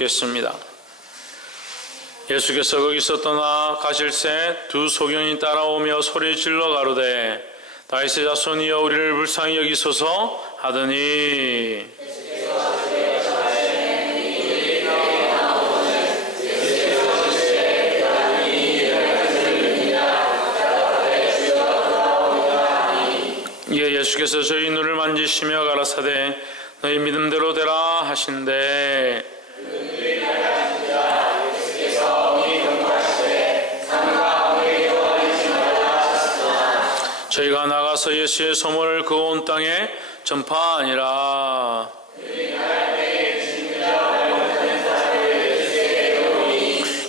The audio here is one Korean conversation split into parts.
읽겠습니다. 예수께서 거기서 떠나 가실새 두 소경이 따라오며 소리 질러 가로되 다윗의 자손이여 우리를 불쌍히 여기소서 하더니 이에 예수께서 저희 눈을 만지시며 가라사대 너희 믿음대로 되라 하신대 저희가 나가서 예수의 소문을 그 온 땅에 전파하니라.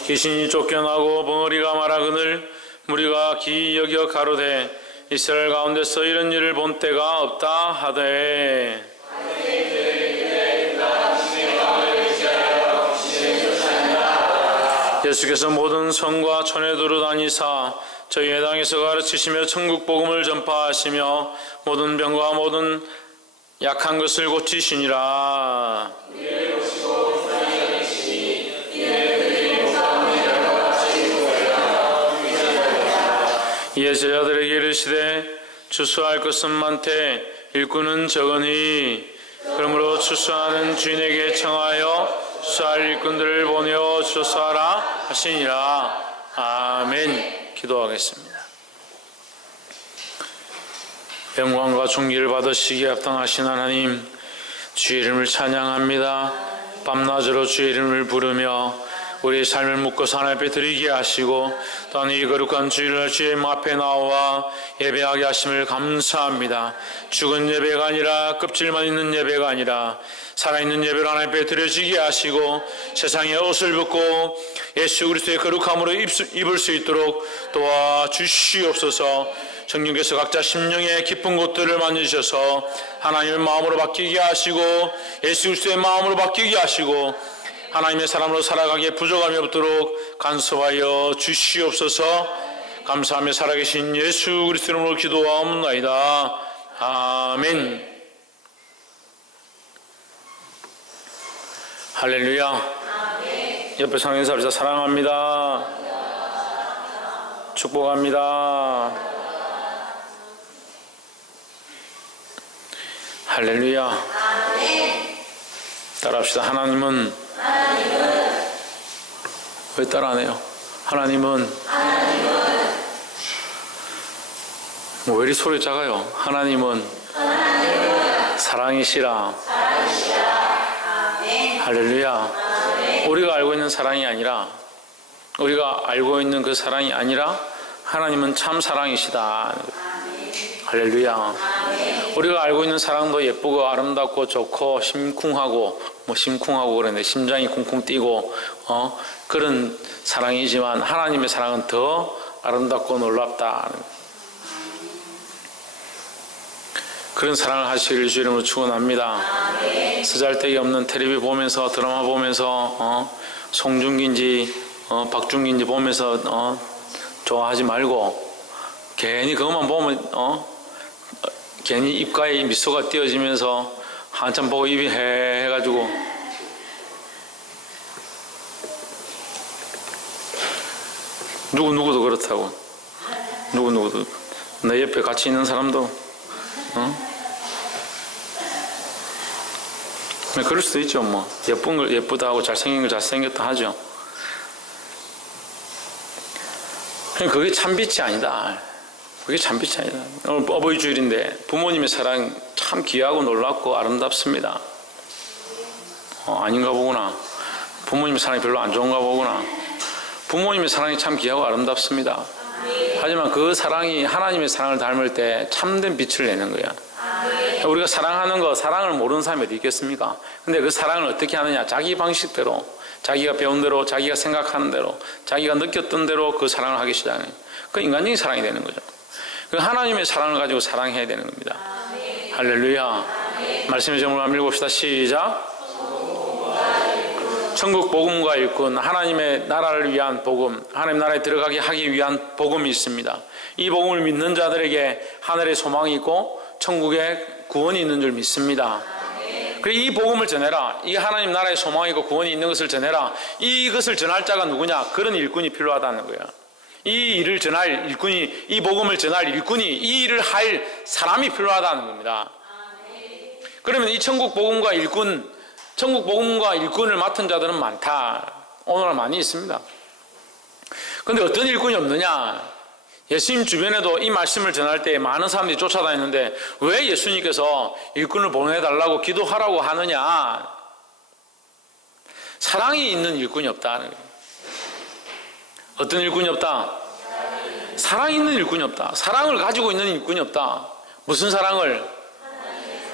귀신이 쫓겨나고 벙어리가 말하거늘 무리가 기이 여겨 가로되 이스라엘 가운데서 이런 일을 본 때가 없다 하되 예수께서 모든 성과 촌에 두루 다니사 저희 회당에서 가르치시며 천국 복음을 전파하시며 모든 병과 모든 약한 것을 고치시니라. 이에 제자들에게 이르시되 추수할 것은 많되 일꾼은 적으니 그러므로 추수하는 주인에게 청하여 추수할 일꾼들을 보내어 추수하라 하시니라. 아멘. 기도하겠습니다. 영광과 존귀를 받으시기에 합당하신 하나님, 주의 이름을 찬양합니다. 밤낮으로 주의 이름을 부르며 우리의 삶을 묻고서 하나님 앞에 드리게 하시고 또한 이 거룩한 주일날 주의 앞에 나와 예배하게 하심을 감사합니다. 죽은 예배가 아니라 껍질만 있는 예배가 아니라 살아있는 예배를 하나님 앞에 드려지게 하시고 세상의 옷을 벗고 예수 그리스도의 거룩함으로 입을 수 있도록 도와주시옵소서. 성령께서 각자 심령의 깊은 곳들을 만지셔서 하나님의 마음으로 바뀌게 하시고 예수 그리스도의 마음으로 바뀌게 하시고 하나님의 사람으로 살아가기에 부족함이 없도록 간섭하여 주시옵소서. 감사하며 살아계신 예수 그리스도 이름으로 기도하옵나이다. 아멘. 할렐루야. 아멘. 옆에 상인 사람들 사랑합니다. 축복합니다. 할렐루야. 아멘. 따라합시다. 하나님은 왜 따라 안 해요? 하나님은 왜 이리 소리 작아요? 하나님은 사랑이시라. 할렐루야. 아멘. 우리가 알고 있는 사랑이 아니라 우리가 알고 있는 그 사랑이 아니라 하나님은 참 사랑이시다. 아멘. 할렐루야. 아멘. 우리가 알고 있는 사랑도 예쁘고 아름답고 좋고 심쿵하고 심쿵하고 그러는데 심장이 쿵쿵 뛰고 그런 사랑이지만 하나님의 사랑은 더 아름답고 놀랍다. 그런 사랑을 하시기를 주 이름으로 축원합니다. 쓰잘데기 없는 텔레비 보면서 드라마 보면서 송중기인지 박중기인지 보면서 좋아하지 말고 괜히 그것만 보면 괜히 입가에 미소가 띄어지면서 한참 보고 입이 해가지고 누구도 그렇다고. 누구도 내 옆에 같이 있는 사람도 그럴 수도 있죠. 뭐 예쁜 걸 예쁘다 하고 잘생긴 걸 잘생겼다 하죠. 그게 참빛이 아니다. 그게 참빛이 아니다. 오늘 어버이 주일인데 부모님의 사랑 참 귀하고 놀랍고 아름답습니다. 아닌가 보구나. 부모님의 사랑이 별로 안 좋은가 보구나. 부모님의 사랑이 참 귀하고 아름답습니다. 하지만 그 사랑이 하나님의 사랑을 닮을 때 참된 빛을 내는 거야. 우리가 사랑하는 거, 사랑을 모르는 사람이 어디 있겠습니까? 근데 그 사랑을 어떻게 하느냐? 자기 방식대로, 자기가 배운 대로, 자기가 생각하는 대로, 자기가 느꼈던 대로 그 사랑을 하기 시작해요. 그 인간적인 사랑이 되는 거죠. 그 하나님의 사랑을 가지고 사랑해야 되는 겁니다. 할렐루야. 말씀의 제목을 한번 읽읍시다. 시작. 천국 복음과 일꾼, 하나님의 나라를 위한 복음, 하나님 나라에 들어가게 하기 위한 복음이 있습니다. 이 복음을 믿는 자들에게 하늘의 소망이 있고 천국에 구원이 있는 줄 믿습니다. 그래, 이 복음을 전해라. 이 하나님 나라의 소망이고 구원이 있는 것을 전해라. 이것을 전할 자가 누구냐? 그런 일꾼이 필요하다는 거야. 이 일을 전할 일꾼이, 이 복음을 전할 일꾼이, 이 일을 할 사람이 필요하다는 겁니다. 그러면 이 천국 복음과 일꾼을 맡은 자들은 많다. 오늘날 많이 있습니다. 그런데 어떤 일꾼이 없느냐? 예수님 주변에도 이 말씀을 전할 때 많은 사람들이 쫓아다니는데 왜 예수님께서 일꾼을 보내달라고 기도하라고 하느냐? 사랑이 있는 일꾼이 없다는 거예요. 어떤 일꾼이 없다? 사랑이 있는 일꾼이 없다. 사랑을 가지고 있는 일꾼이 없다. 무슨 사랑을?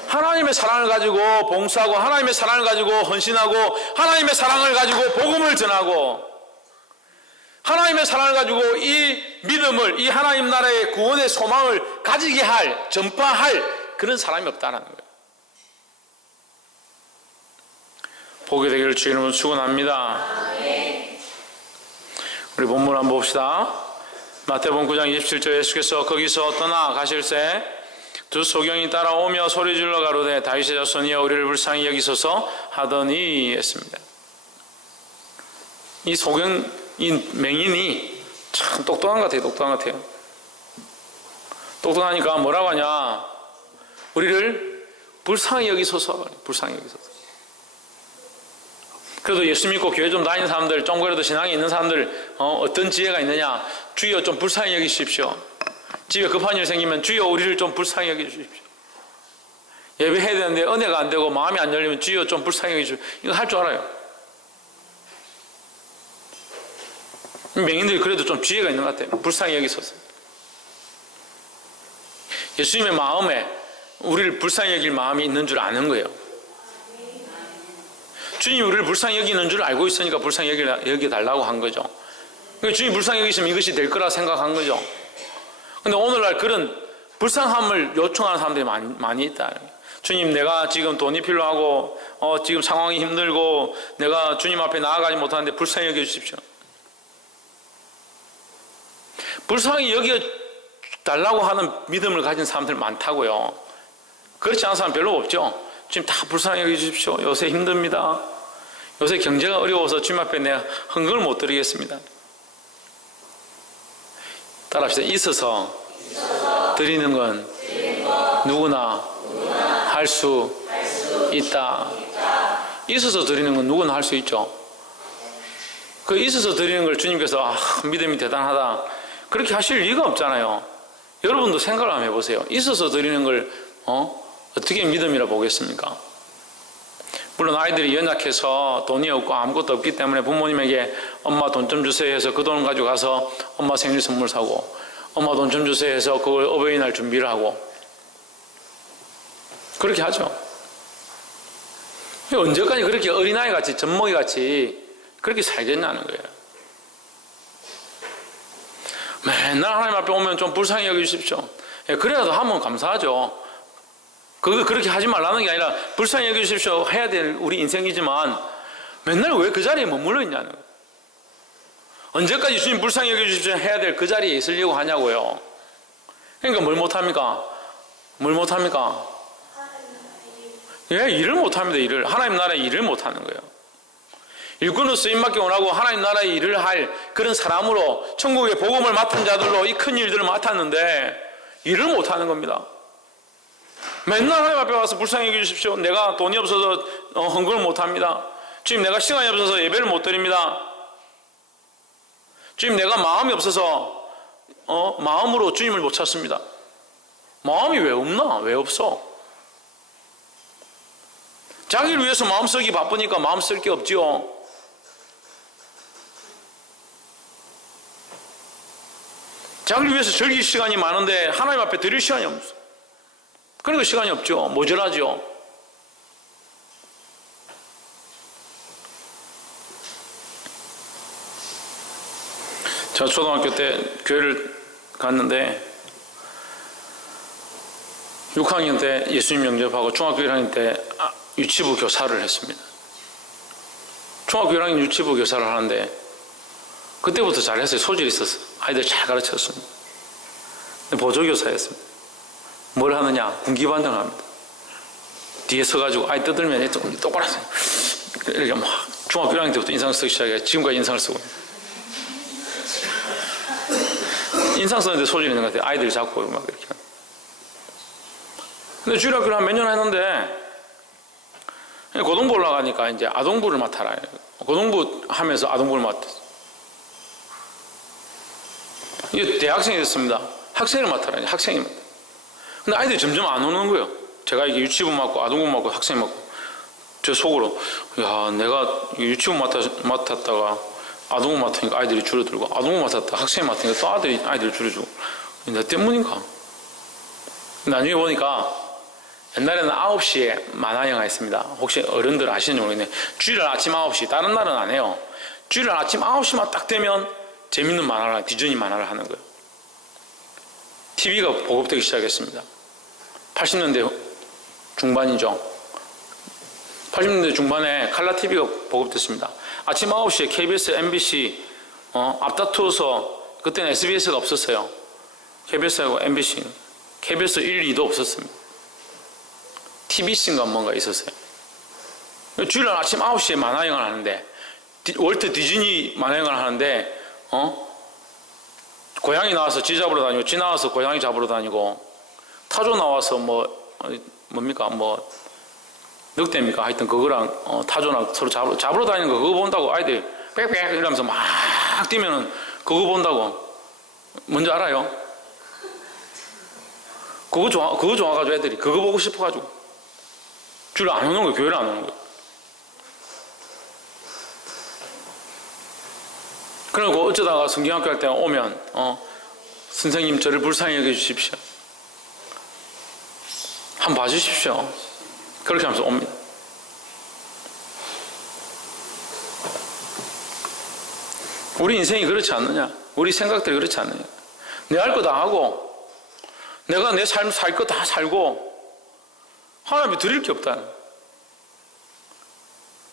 하나님의 사랑을 가지고 봉사하고, 하나님의 사랑을 가지고 헌신하고, 하나님의 사랑을 가지고 복음을 전하고, 하나님의 사랑을 가지고 이 믿음을, 이 하나님 나라의 구원의 소망을 가지게 할, 전파할 그런 사람이 없다는 거예요. 보게 되기를 주의 이름으로 축원합니다. 우리 본문 한번 봅시다. 마태복음 9장 27절, 예수께서 거기서 떠나 가실새 두 소경이 따라오며 소리질러 가로되 다윗의 자손이여 우리를 불쌍히 여기소서 하더니 했습니다. 이 소경, 이 맹인이 참 똑똑한 것 같아요. 똑똑하니까 뭐라고 하냐? 우리를 불쌍히 여기소서. 불쌍히 여기소서. 그래도 예수 믿고 교회 좀 다니는 사람들, 좀 그래도 신앙이 있는 사람들, 어떤 지혜가 있느냐? 주여 좀 불쌍히 여기십시오. 집에 급한 일 생기면 주여 우리를 좀 불쌍히 여기주십시오. 예배해야 되는데 은혜가 안 되고 마음이 안 열리면 주여 좀 불쌍히 여기십시오. 이거 할 줄 알아요. 맹인들이 그래도 좀 지혜가 있는 것 같아요. 불쌍히 여기소서. 예수님의 마음에 우리를 불쌍히 여길 마음이 있는 줄 아는 거예요. 주님이 우리를 불쌍히 여기는 줄 알고 있으니까 불쌍히 여겨달라고 한 거죠. 주님이 불쌍히 여기시면 이것이 될 거라 생각한 거죠. 근데 오늘날 그런 불쌍함을 요청하는 사람들이 많이 있다. 주님, 내가 지금 돈이 필요하고 지금 상황이 힘들고 내가 주님 앞에 나아가지 못하는데 불쌍히 여겨주십시오. 불쌍히 여겨달라고 하는 믿음을 가진 사람들 많다고요. 그렇지 않은 사람 별로 없죠. 주님 다 불쌍히 여겨주십시오. 요새 힘듭니다. 요새 경제가 어려워서 주님 앞에 내가 헌금을 못 드리겠습니다. 따라합시다. 있어서 드리는 건 누구나 할 수 있다. 있어서 드리는 건 누구나 할 수 있죠. 그 있어서 드리는 걸 주님께서 믿음이 대단하다 그렇게 하실 리가 없잖아요. 여러분도 생각을 한번 해보세요. 있어서 드리는 걸 어떻게 믿음이라 보겠습니까? 물론 아이들이 연약해서 돈이 없고 아무것도 없기 때문에 부모님에게 엄마 돈 좀 주세요 해서 그 돈을 가지고 가서 엄마 생일 선물 사고, 엄마 돈 좀 주세요 해서 그걸 어버이날 준비를 하고 그렇게 하죠. 언제까지 그렇게 어린아이 같이 젖먹이 같이 그렇게 살겠냐는 거예요. 맨날 하나님 앞에 오면 좀 불쌍히 여겨주십시오. 그래라도 하면 감사하죠. 그렇게 하지 말라는 게 아니라 불쌍히 여겨주십시오 해야 될 우리 인생이지만 맨날 왜 그 자리에 머물러 있냐는 거예요. 언제까지 주님 불쌍히 여겨주십시오 해야 될 그 자리에 있으려고 하냐고요. 그러니까 뭘 못합니까? 뭘 못합니까? 예, 일을 못합니다. 일을. 하나님 나라의 일을 못하는 거예요. 일꾼으로 쓰임받기 원하고 하나님 나라의 일을 할 그런 사람으로 천국의 복음을 맡은 자들로 이 큰 일들을 맡았는데 일을 못하는 겁니다. 맨날 하나님 앞에 와서 불쌍히 여겨주십시오. 내가 돈이 없어서 헌금을 못합니다. 주님, 내가 시간이 없어서 예배를 못 드립니다. 주님, 내가 마음이 없어서 마음으로 주님을 못 찾습니다. 마음이 왜 없나? 왜 없어? 자기를 위해서 마음 쓰기 바쁘니까 마음 쓸 게 없지요. 자기를 위해서 즐길 시간이 많은데 하나님 앞에 드릴 시간이 없어. 그러니까 시간이 없죠. 모자라죠. 제가 초등학교 때 교회를 갔는데 6학년 때 예수님 영접하고 중학교 1학년 때 유치부 교사를 했습니다. 중학교 1학년 유치부 교사를 하는데 그때부터 잘했어요. 소질이 있었어요. 아이들 잘 가르쳤습니다. 보조교사였습니다. 뭘 하느냐? 군기반장을 합니다. 뒤에 서가지고 아이 떠들면 똑바로 하세요. 이렇게 막 중학교 1학년 때부터 인상 쓰기 시작해. 지금까지 인상을 쓰고. 인상 쓰는데 소질이 있는 것 같아요. 아이들 잡고 막 이렇게. 근데 주일학교를 한 몇 년 했는데 고등부 올라가니까 이제 아동부를 맡아라. 고등부 하면서 아동부를 맡았어. 이게 대학생이 됐습니다. 학생을 맡아라. 학생이 맡아. 근데 아이들이 점점 안 오는 거예요. 제가 이게 유치부 맡고 아동부 맡고 학생 맡고 저 속으로 야 내가 유치부 맡았다가 아동부 맡으니까 아이들이 줄어들고 아동부 맡았다가 학생 맡으니까 또 아이들이 줄어들고 내 때문인가? 나중에 보니까 옛날에는 9시에 만화영화 했습니다. 혹시 어른들 아시는지 모르겠네. 주일날 아침 9시, 다른 날은 안 해요. 주일날 아침 9시만 딱 되면 재밌는 만화를, 디즈니 만화를 하는 거예요. TV가 보급되기 시작했습니다. 80년대 중반이죠. 80년대 중반에 칼라 TV가 보급됐습니다. 아침 9시에 KBS, MBC 앞다투어서 그때는 SBS가 없었어요. KBS하고 MBC, KBS 1, 2도 없었습니다. TBC인가 뭔가 있었어요. 주일날 아침 9시에 만화영화를 하는데 월트 디즈니 만화영화를 하는데 고양이 나와서 쥐 잡으러 다니고 쥐 나와서 고양이 잡으러 다니고 타조 나와서 뭡니까 늑대입니까? 하여튼 그거랑 타조랑 서로 잡으러 다니는 거 그거 본다고 아이들 빽빽 이러면서 막 뛰면은 그거 본다고 뭔지 알아요? 그거 좋아가지고 애들이 그거 보고 싶어가지고 주일 안 오는 거예요. 교회를 안 오는 거예요. 그리고 어쩌다가 성경학교 할 때 오면 선생님 저를 불쌍히 여겨주십시오. 한번 봐주십시오. 그렇게 하면서 옵니다. 우리 인생이 그렇지 않느냐? 우리 생각들이 그렇지 않느냐? 내 할 거 다 하고 내가 내 삶 살 거 다 살고 하나님이 드릴 게 없다.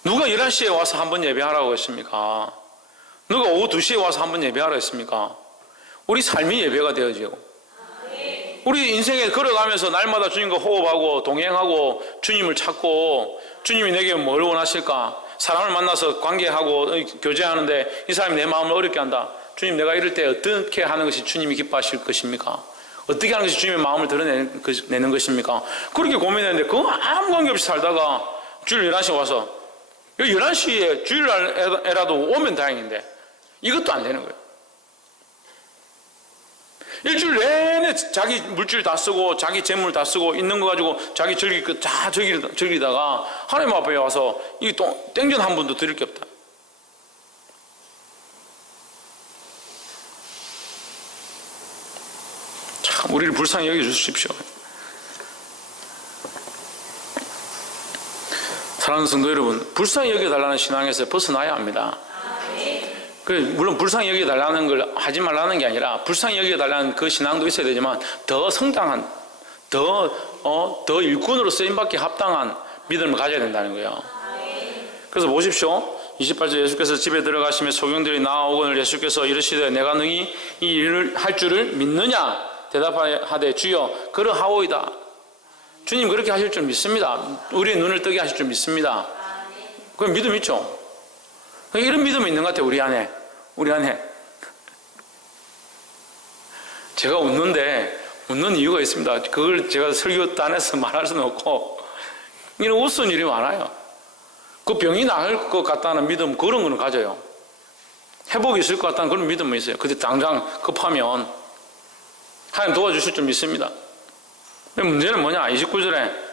누가 11시에 와서 한번 예배하라고 했습니까? 누가 오후 2시에 와서 한번 예배하라고 했습니까? 우리 삶이 예배가 되어지고 우리 인생에 걸어가면서 날마다 주님과 호흡하고 동행하고 주님을 찾고 주님이 내게 뭘 원하실까? 사람을 만나서 관계하고 교제하는데 이 사람이 내 마음을 어렵게 한다. 주님 내가 이럴 때 어떻게 하는 것이 주님이 기뻐하실 것입니까? 어떻게 하는 것이 주님의 마음을 드러내는 것입니까? 그렇게 고민했는데 그거 아무 관계없이 살다가 주일 11시에 와서 11시에 주일날에라도 오면 다행인데 이것도 안 되는 거예요. 일주일 내내 자기 물질 다 쓰고 자기 재물 다 쓰고 있는 거 가지고 자기 즐길 거 다 즐기다가 하나님 앞에 와서 이게 또 땡전 한 번도 드릴 게 없다. 참 우리를 불쌍히 여겨주십시오. 사랑하는 성도 여러분, 불쌍히 여겨달라는 신앙에서 벗어나야 합니다. 물론 불쌍히 여겨달라는 걸 하지 말라는 게 아니라 불쌍히 여겨달라는 그 신앙도 있어야 되지만 더 성당한, 더 일꾼으로 쓰임받기 합당한 믿음을 가져야 된다는 거예요. 그래서 보십시오. 28절 예수께서 집에 들어가시며 소경들이 나아오거늘 예수께서 이르시되 내가 능히 이 일을 할 줄을 믿느냐? 대답하되 주여 그러하오이다. 주님 그렇게 하실 줄 믿습니다. 우리의 눈을 뜨게 하실 줄 믿습니다. 그건 믿음 있죠. 이런 믿음이 있는 것 같아요. 우리 안에 제가 웃는 이유가 있습니다. 그걸 제가 설교단에서 말할 수는 없고 이런 웃은 일이 많아요. 그 병이 나을 것 같다는 믿음 그런 거는 가져요. 회복이 있을 것 같다는 그런 믿음은 있어요. 근데 당장 급하면 하나님 도와주실 줄 믿습니다. 문제는 뭐냐? 29절에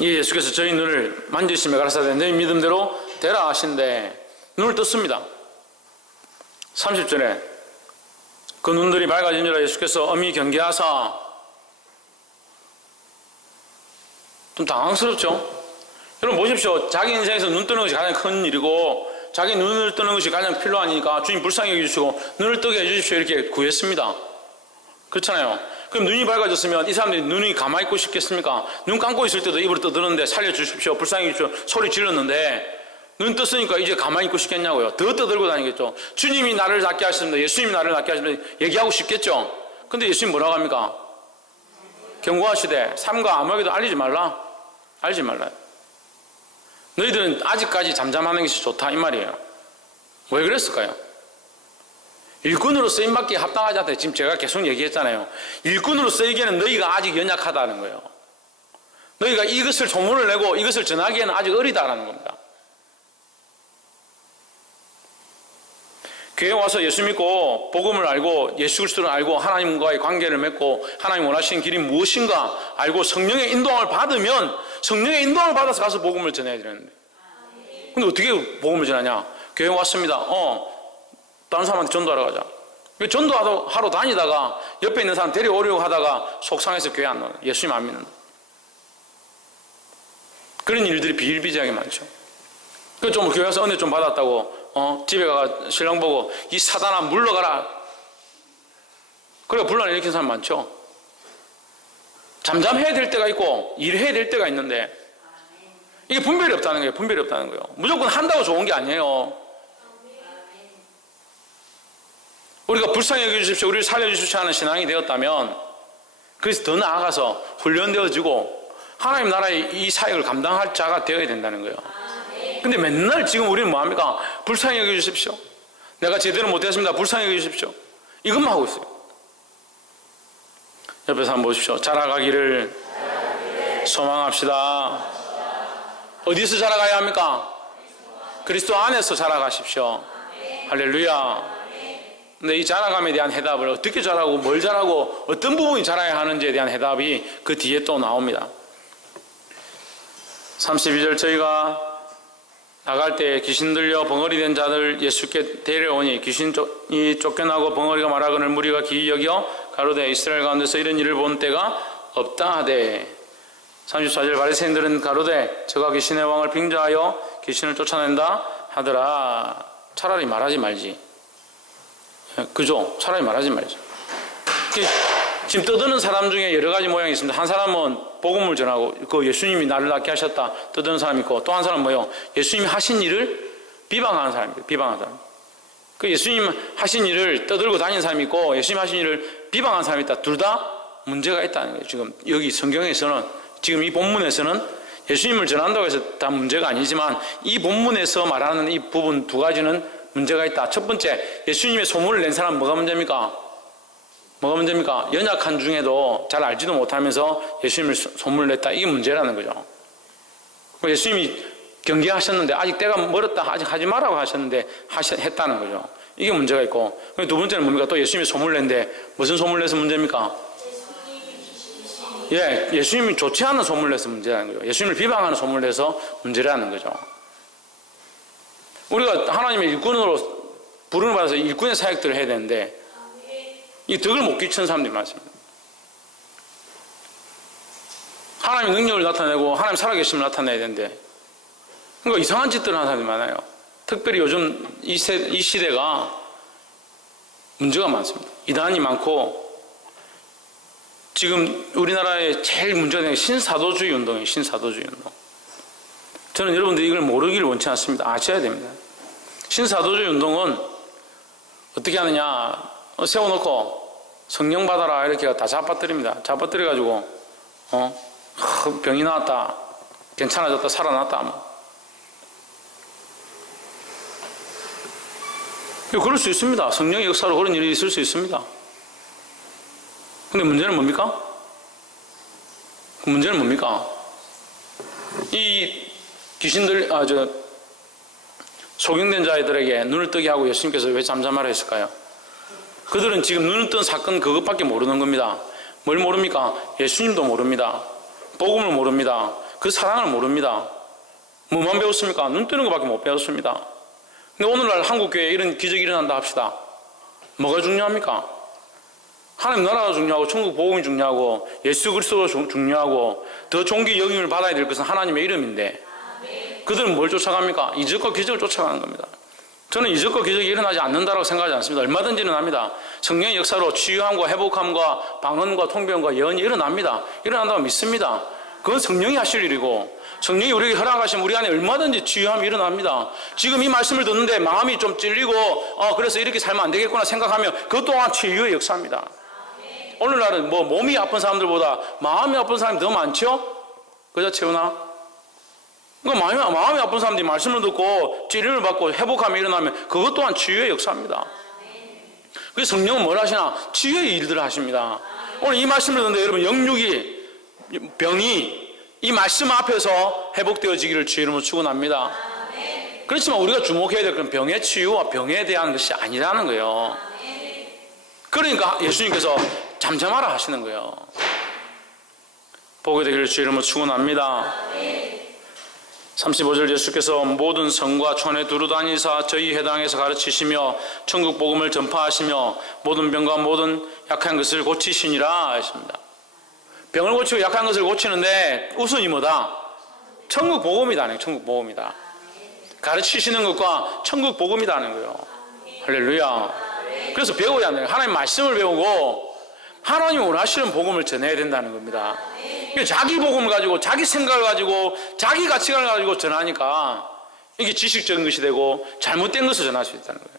예수께서 저희 눈을 만지시며 가라사대 너희 믿음대로 되라 하신데 눈을 떴습니다. 30절에 그 눈들이 밝아진 줄 예수께서 엄히 경계하사 좀 당황스럽죠? 여러분 보십시오. 자기 인생에서 눈 뜨는 것이 가장 큰 일이고 자기 눈을 뜨는 것이 가장 필요하니까 주님 불쌍히 여겨주시고 눈을 뜨게 해주십시오 이렇게 구했습니다. 그렇잖아요. 그럼 눈이 밝아졌으면 이 사람들이 눈이 가만히 있고 싶겠습니까? 눈 감고 있을 때도 입으로 떠드는데 살려주십시오 불쌍히 여겨주십시오 소리 질렀는데 눈 떴으니까 이제 가만히 있고 싶겠냐고요. 더 떠들고 다니겠죠. 주님이 나를 낫게 하십니다. 예수님이 나를 낫게 하십니다. 얘기하고 싶겠죠. 근데 예수님 뭐라고 합니까? 경고하시되 삼가 아무에게도 알리지 말라. 알지 말라. 너희들은 아직까지 잠잠하는 것이 좋다 이 말이에요. 왜 그랬을까요? 일꾼으로 쓰임받기에 합당하지 않다. 지금 제가 계속 얘기했잖아요. 일꾼으로 쓰이기에는 너희가 아직 연약하다는 거예요. 너희가 이것을 소문을 내고 이것을 전하기에는 아직 어리다라는 겁니다. 교회 와서 예수 믿고 복음을 알고 예수 그리스도를 알고 하나님과의 관계를 맺고 하나님 원하시는 길이 무엇인가 알고 성령의 인도함을 받으면 성령의 인도함을 받아서 가서 복음을 전해야 되는데, 근데 어떻게 복음을 전하냐? 교회 왔습니다. 다른 사람한테 전도하러 가자. 전도하러 다니다가 옆에 있는 사람 데려오려고 하다가 속상해서 교회 안 나와요. 예수님 안 믿는다. 그런 일들이 비일비재하게 많죠. 그래서 좀 교회 와서 은혜 좀 받았다고 집에 가서 신랑 보고 이 사단아 물러가라. 그래가 분란을 일으킨 사람 많죠. 잠잠해야 될 때가 있고 일해야 될 때가 있는데 이게 분별이 없다는 거예요. 분별이 없다는 거예요. 무조건 한다고 좋은 게 아니에요. 우리가 불쌍히 여겨주십시오, 우리를 살려주십시오 하는 신앙이 되었다면 그래서 더 나아가서 훈련되어지고 하나님 나라의 이 사역을 감당할 자가 되어야 된다는 거예요. 근데 맨날 지금 우리는 뭐합니까? 불쌍히 여겨주십시오. 내가 제대로 못했습니다. 불쌍히 여겨주십시오. 이것만 하고 있어요. 옆에서 한번 보십시오. 자라가기를 소망합시다. 어디서 자라가야 합니까? 그리스도 안에서 자라가십시오. 할렐루야. 근데 이 자라감에 대한 해답을 어떻게 자라고 뭘 자라고 어떤 부분이 자라야 하는지에 대한 해답이 그 뒤에 또 나옵니다. 32절 저희가 나갈 때 귀신 들려 벙어리 된 자들 예수께 데려오니 귀신이 쫓겨나고 벙어리가 말하거늘 무리가 기이 여겨 가로되 이스라엘 가운데서 이런 일을 본 때가 없다 하되 34절 바리새인들은 가로되 저가 귀신의 왕을 빙자하여 귀신을 쫓아낸다 하더라. 차라리 말하지 말지. 그죠? 차라리 말하지 말지. 지금 떠드는 사람 중에 여러 가지 모양이 있습니다. 한 사람은 복음을 전하고 그 예수님이 나를 낫게 하셨다 떠드는 사람이 있고, 또 한 사람은 뭐예요? 예수님이 하신 일을 비방하는 사람입니다. 비방하는 사람. 그 예수님 하신 일을 떠들고 다니는 사람이 있고 예수님 하신 일을 비방하는 사람이 있다. 둘 다 문제가 있다는 거예요. 지금 여기 성경에서는, 지금 이 본문에서는 예수님을 전한다고 해서 다 문제가 아니지만 이 본문에서 말하는 이 부분 두 가지는 문제가 있다. 첫 번째, 예수님의 소문을 낸 사람은 뭐가 문제입니까? 뭐가 문제입니까? 연약한 중에도 잘 알지도 못하면서 예수님을 소문을 냈다. 이게 문제라는 거죠. 예수님이 경계하셨는데 아직 때가 멀었다, 아직 하지 말라고 하셨는데 했다는 거죠. 이게 문제가 있고, 두 번째는 뭡니까? 또 예수님이 소문을 냈는데 무슨 소문을 내서 문제입니까? 예수님이 좋지 않은 소문을 내서 문제라는 거죠. 예수님을 비방하는 소문을 내서 문제라는 거죠. 우리가 하나님의 일꾼으로 부름을 받아서 일꾼의 사역들을 해야 되는데 이 덕을 못 끼치는 사람들이 많습니다. 하나님의 능력을 나타내고 하나님 살아계심을 나타내야 되는데 그러니까 이상한 짓들을 하는 사람들이 많아요. 특별히 요즘 이 시대가 문제가 많습니다. 이단이 많고, 지금 우리나라에 제일 문제가 되는 게 신사도주의 운동이에요. 신사도주의 운동. 저는 여러분들이 이걸 모르기를 원치 않습니다. 아셔야 됩니다. 신사도주의 운동은 어떻게 하느냐, 세워놓고 성령 받아라 이렇게 다 잡아뜨립니다. 잡아뜨려가지고 병이 나왔다, 괜찮아졌다, 살아났다. 그럴 수 있습니다. 성령의 역사로 그런 일이 있을 수 있습니다. 근데 문제는 뭡니까? 그 문제는 뭡니까? 이 귀신들, 소경된 자들에게 눈을 뜨게 하고 예수님께서 왜 잠잠하라 했을까요? 그들은 지금 눈을 뜬 사건 그것밖에 모르는 겁니다. 뭘 모릅니까? 예수님도 모릅니다. 복음을 모릅니다. 그 사랑을 모릅니다. 뭐만 배웠습니까? 눈 뜨는 것밖에 못 배웠습니다. 근데 오늘날 한국교회에 이런 기적이 일어난다 합시다. 뭐가 중요합니까? 하나님 나라가 중요하고 천국 복음이 중요하고 예수 그리스도가 중요하고 더 존귀 여김을 받아야 될 것은 하나님의 이름인데 그들은 뭘 쫓아갑니까? 이적과 기적을 쫓아가는 겁니다. 저는 이적과 기적이 일어나지 않는다고 생각하지 않습니다. 얼마든지 일어납니다. 성령의 역사로 치유함과 회복함과 방언과 통변과 예언이 일어납니다. 일어난다고 믿습니다. 그건 성령이 하실 일이고 성령이 우리에게 허락하시면 우리 안에 얼마든지 치유함이 일어납니다. 지금 이 말씀을 듣는데 마음이 좀 찔리고 그래서 이렇게 살면 안 되겠구나 생각하면 그것 또한 치유의 역사입니다. 오늘날은 뭐 몸이 아픈 사람들보다 마음이 아픈 사람이 더 많죠? 그죠, 채훈아? 그러니까 마음이 아픈 사람들이 말씀을 듣고 치료를 받고 회복함이 일어나면 그것 또한 치유의 역사입니다. 그래서 성령은 뭘 하시나? 치유의 일들을 하십니다. 오늘 이 말씀을 듣는데 여러분, 영육이, 병이 이 말씀 앞에서 회복되어지기를 주의 이름으로 축원합니다. 그렇지만 우리가 주목해야 될 건 병의 치유와 병에 대한 것이 아니라는 거예요. 그러니까 예수님께서 잠잠하라 하시는 거예요. 보게 되기를 주의 이름으로 축원합니다. 35절 예수께서 모든 성과 촌에 두루 다니사 저희 회당에서 가르치시며 천국 복음을 전파하시며 모든 병과 모든 약한 것을 고치시니라 하십니다. 병을 고치고 약한 것을 고치는데 우선이 뭐다? 천국 복음이다. 천국 복음이다. 가르치시는 것과 천국 복음이라는 거예요. 할렐루야. 그래서 배워야 하는 거예요. 하나님 말씀을 배우고 하나님이 원하시는 복음을 전해야 된다는 겁니다. 자기 복음을 가지고 자기 생각을 가지고 자기 가치관을 가지고 전하니까 이게 지식적인 것이 되고 잘못된 것을 전할 수 있다는 거예요.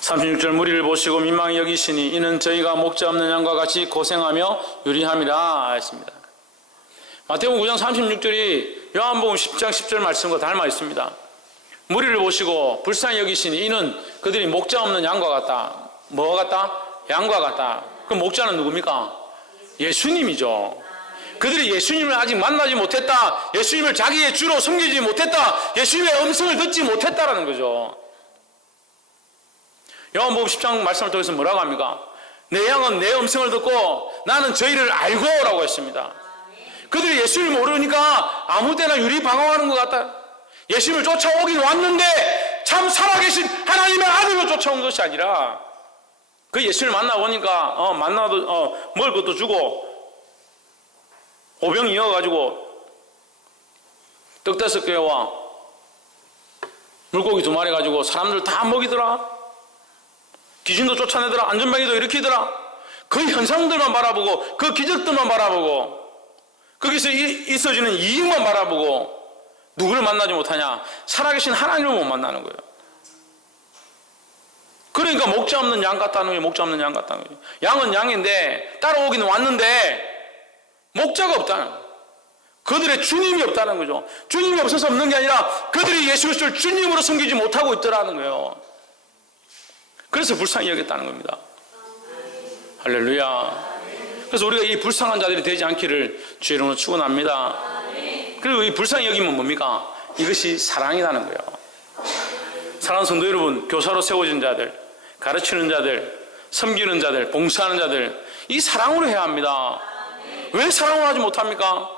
36절 무리를 보시고 민망히 여기시니 이는 저희가 목자 없는 양과 같이 고생하며 유리함이라 했습니다. 마태복음 9장 36절이 요한복음 10장 10절 말씀과 닮아 있습니다. 무리를 보시고 불쌍히 여기시니 이는 그들이 목자 없는 양과 같다. 뭐가 같다? 양과 같다. 그럼 목자는 누굽니까? 예수님이죠. 그들이 예수님을 아직 만나지 못했다. 예수님을 자기의 주로 섬기지 못했다. 예수님의 음성을 듣지 못했다라는 거죠. 요한복음 10장 말씀을 통해서 뭐라고 합니까? 내 양은 내 음성을 듣고 나는 저희를 알고 라고 했습니다. 그들이 예수님을 모르니까 아무 때나 유리방황하는 것 같다. 예수님을 쫓아오긴 왔는데 참 살아계신 하나님의 아들을 쫓아온 것이 아니라 그 예수를 만나보니까 만나도 먹을 것도 주고 오병 이어가지고 떡 5개와 물고기 2마리 가지고 사람들 다 먹이더라. 귀신도 쫓아내더라. 안전뱅이도 일으키더라. 그 현상들만 바라보고 그 기적들만 바라보고 거기서 있어지는 이익만 바라보고 누구를 만나지 못하냐? 살아계신 하나님을 못 만나는 거예요. 그러니까 목자 없는 양 같다는 거예요. 목자 없는 양 같다는 거예요. 양은 양인데 따라오기는 왔는데 목자가 없다는 거예요. 그들의 주님이 없다는 거죠. 주님이 없어서 없는 게 아니라 그들이 예수 그리스도를 주님으로 섬기지 못하고 있더라는 거예요. 그래서 불쌍히 여겼다는 겁니다. 할렐루야. 그래서 우리가 이 불쌍한 자들이 되지 않기를 주의 이름으로 축원합니다. 그리고 이 불쌍히 여기면 뭡니까? 이것이 사랑이라는 거예요. 사랑하는 성도 여러분, 교사로 세워진 자들, 가르치는 자들, 섬기는 자들, 봉사하는 자들, 이 사랑으로 해야 합니다. 왜 사랑을 하지 못합니까?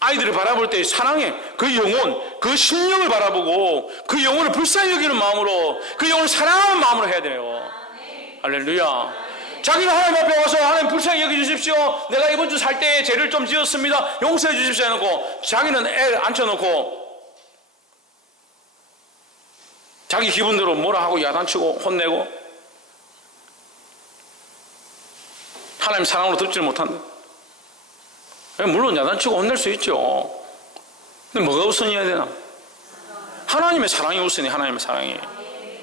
아이들을 바라볼 때 사랑의 그 영혼, 그 심령을 바라보고 그 영혼을 불쌍히 여기는 마음으로, 그 영혼을 사랑하는 마음으로 해야 돼요. 할렐루야. 자기가 하나님 앞에 와서 하나님 불쌍히 여겨주십시오. 내가 이번 주 살 때 죄를 좀 지었습니다. 용서해 주십시오 해놓고 자기는 애 앉혀놓고 자기 기분대로 뭐라 하고 야단치고 혼내고 하나님 사랑으로 듣지를 못한다. 물론 야단치고 혼낼 수 있죠. 근데 뭐가 우선이어야 되나? 하나님의 사랑이 우선이. 하나님의 사랑이.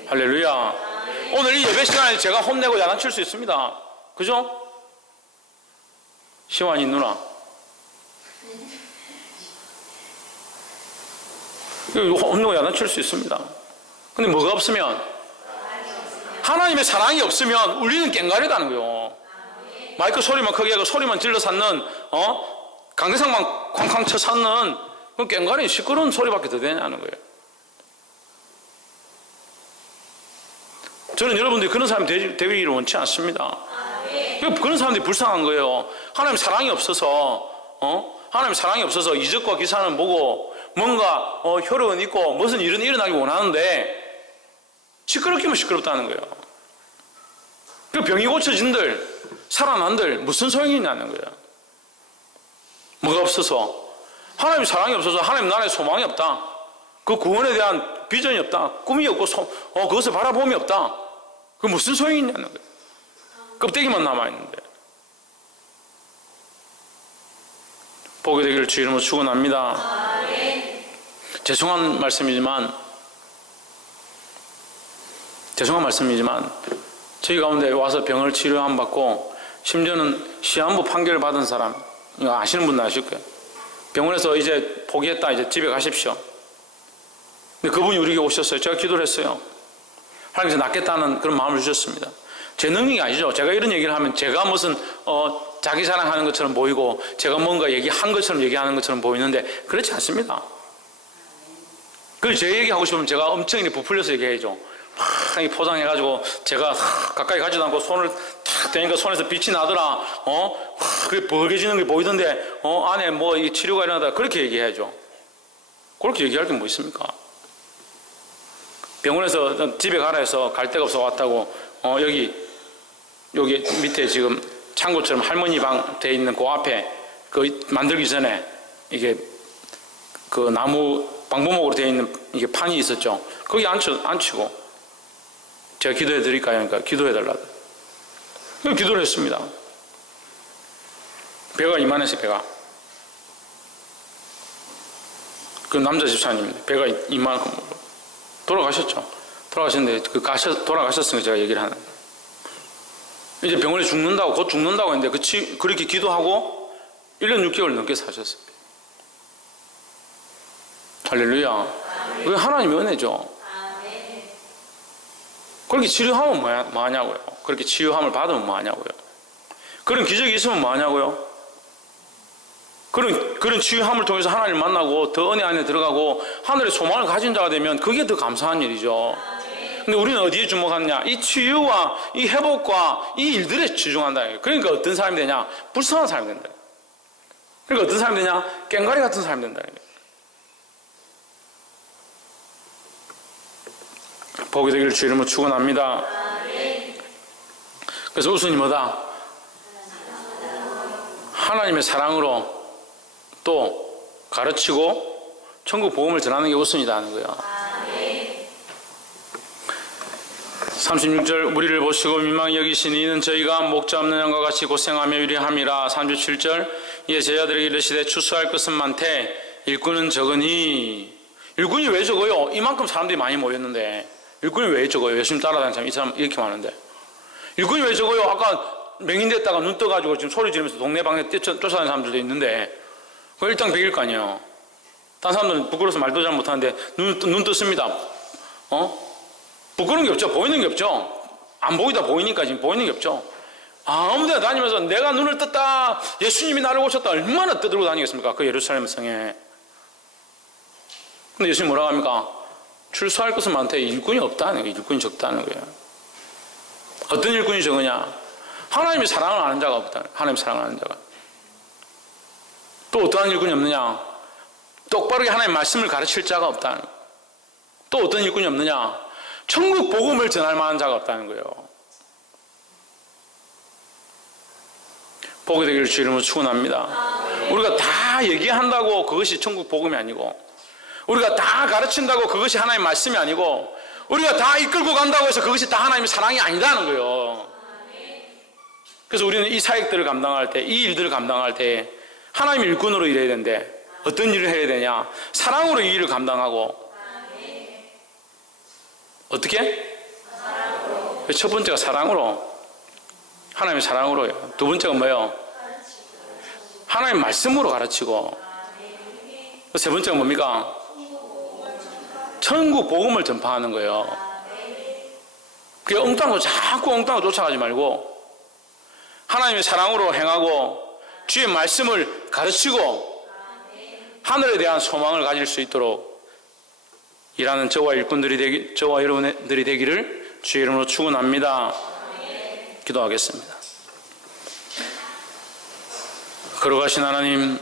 할렐루야. 오늘 이 예배 시간에 제가 혼내고 야단칠 수 있습니다. 그죠? 시완이 누나. 혼내고 야단칠 수 있습니다. 근데 뭐가 없으면? 하나님의 사랑이 없으면 울리는 꽹과리다는 거예요. 마이크 소리만 크게 하고 소리만 질러 쌓는 강대상만 쾅쾅 쳐 쌓는 그 꽹과리 시끄러운 소리밖에 더 되냐는 거예요. 저는 여러분들이 그런 사람이 되기를 원치 않습니다. 그런 사람들이 불쌍한 거예요. 하나님 사랑이 없어서 하나님 사랑이 없어서 이적과 기사는 보고 뭔가 효력은 있고 무슨 일은 일어나기 원하는데 시끄럽기만 시끄럽다는 거예요. 그 병이 고쳐진들 살아난들 무슨 소용이 있냐는 거예요. 뭐가 없어서? 하나님 사랑이 없어서 하나님 나라에 소망이 없다. 그 구원에 대한 비전이 없다. 꿈이 없고 그것을 바라봄이 없다. 그 무슨 소용이 있냐는 거예요. 껍데기만 남아있는데. 보게 되기를 주의 이름으로 축원합니다. 죄송한 말씀이지만 죄송한 말씀이지만 저희 가운데 와서 병을 치료함 받고 심지어는 시한부 판결을 받은 사람, 이거 아시는 분도 아실 거예요. 병원에서 이제 포기했다, 이제 집에 가십시오. 근데 그분이 우리에게 오셨어요. 제가 기도를 했어요. 하나님께서 낫겠다는 그런 마음을 주셨습니다. 제 능력이 아니죠. 제가 이런 얘기를 하면 제가 무슨 자기 자랑하는 것처럼 보이고 제가 뭔가 얘기한 것처럼 얘기하는 것처럼 보이는데 그렇지 않습니다. 그래서 제 얘기하고 싶으면 제가 엄청 부풀려서 얘기해야죠. 막 포장해가지고 제가 가까이 가지도 않고 손을 탁 대니까 손에서 빛이 나더라. 그게 벌개지는 게 보이던데 안에 뭐 이 치료가 일어나다, 그렇게 얘기해야죠. 그렇게 얘기할 게 뭐 있습니까? 병원에서 집에 가라 해서 갈 데가 없어 왔다고 여기 밑에 지금 창고처럼 할머니 방 돼 있는 그 앞에 그 만들기 전에 이게 그 나무 방부목으로 되어 있는 이게 판이 있었죠. 거기 앉히고 제가 기도해 드릴까요? 그러니까 기도해 달라고. 기도를 했습니다. 배가 이만해서 배가. 그 남자 집사님 배가 이만큼 돌아가셨죠. 돌아가셨는데 돌아가셨으니까 제가 얘기를 하는. 이제 병원에 죽는다고, 곧 죽는다고 했는데 그렇게 기도하고 1년 6개월 넘게 사셨어요. 할렐루야. 그게 하나님의 은혜죠. 그렇게 치료하면 뭐하냐고요. 그렇게 치유함을 받으면 뭐하냐고요. 그런 기적이 있으면 뭐하냐고요. 그런 치유함을 통해서 하나님을 만나고 더 은혜 안에 들어가고 하늘의 소망을 가진 자가 되면 그게 더 감사한 일이죠. 근데 우리는 어디에 주목하느냐? 이 치유와 이 회복과 이 일들에 치중한다. 그러니까 어떤 사람이 되냐? 불쌍한 사람이 된다. 그러니까 어떤 사람이 되냐? 꽹과리 같은 사람이 된다. 복이 되기를 주 이름으로 축원합니다. 그래서 우선이 뭐다? 하나님의 사랑으로 또 가르치고 천국 복음을 전하는 게 우선이다 하는 거예요. 36절 우리를 보시고 민망히 여기시니 이는 저희가 목자 없는 양과 같이 고생하며 유리함이라. 37절 이에 제자들에게 이르시되 추수할 것은 많되 일꾼은 적으니. 일꾼이 왜 적어요? 이만큼 사람들이 많이 모였는데 일꾼이 왜 적어요? 예수님 따라다니는 사람 이 사람 이렇게 많은데 일꾼이 왜 적어요? 아까 맹인됐다가 눈 떠가지고 지금 소리 지르면서 동네 방에 쫓아다니는 사람들도 있는데 그 일당백일 거 아니에요. 다른 사람들은 부끄러워서 말도 잘 못하는데 눈 떴습니다. 부끄러운 게 없죠. 보이는 게 없죠. 안 보이다 보이니까 지금 보이는 게 없죠. 아무 데나 다니면서 내가 눈을 떴다, 예수님이 나를 오셨다, 얼마나 떠들고 다니겠습니까? 그 예루살렘 성에. 근데 예수님 뭐라고 합니까? 출소할 것은 많대. 일꾼이 없다는 거예요. 일꾼이 적다는 거예요. 어떤 일꾼이 적으냐? 하나님의 사랑을 아는 자가 없다. 하나님의 사랑을 아는 자가. 또 어떠한 일꾼이 없느냐? 똑바르게 하나님의 말씀을 가르칠 자가 없다는 거예요. 또 어떤 일꾼이 없느냐? 천국 복음을 전할 만한 자가 없다는 거예요. 복이 되기를 주 이름으로 축원합니다. 우리가 다 얘기한다고 그것이 천국 복음이 아니고, 우리가 다 가르친다고 그것이 하나님의 말씀이 아니고, 우리가 다 이끌고 간다고 해서 그것이 다 하나님의 사랑이 아니다는 거예요. 그래서 우리는 이 사역들을 감당할 때, 이 일들을 감당할 때 하나님의 일꾼으로 일해야 되는데 어떤 일을 해야 되냐? 사랑으로 이 일을 감당하고. 어떻게? 첫 번째가 사랑으로, 하나님의 사랑으로요. 두 번째가 뭐예요? 하나님의 말씀으로 가르치고. 세 번째가 뭡니까? 천국 복음을 전파하는 거예요. 그게 자꾸 엉뚱한 거 쫓아가지 말고 하나님의 사랑으로 행하고 주의 말씀을 가르치고 하늘에 대한 소망을 가질 수 있도록 일하는 저와 여러분들이 되기를 주의 이름으로 축원합니다. 기도하겠습니다. 걸어가신 하나님,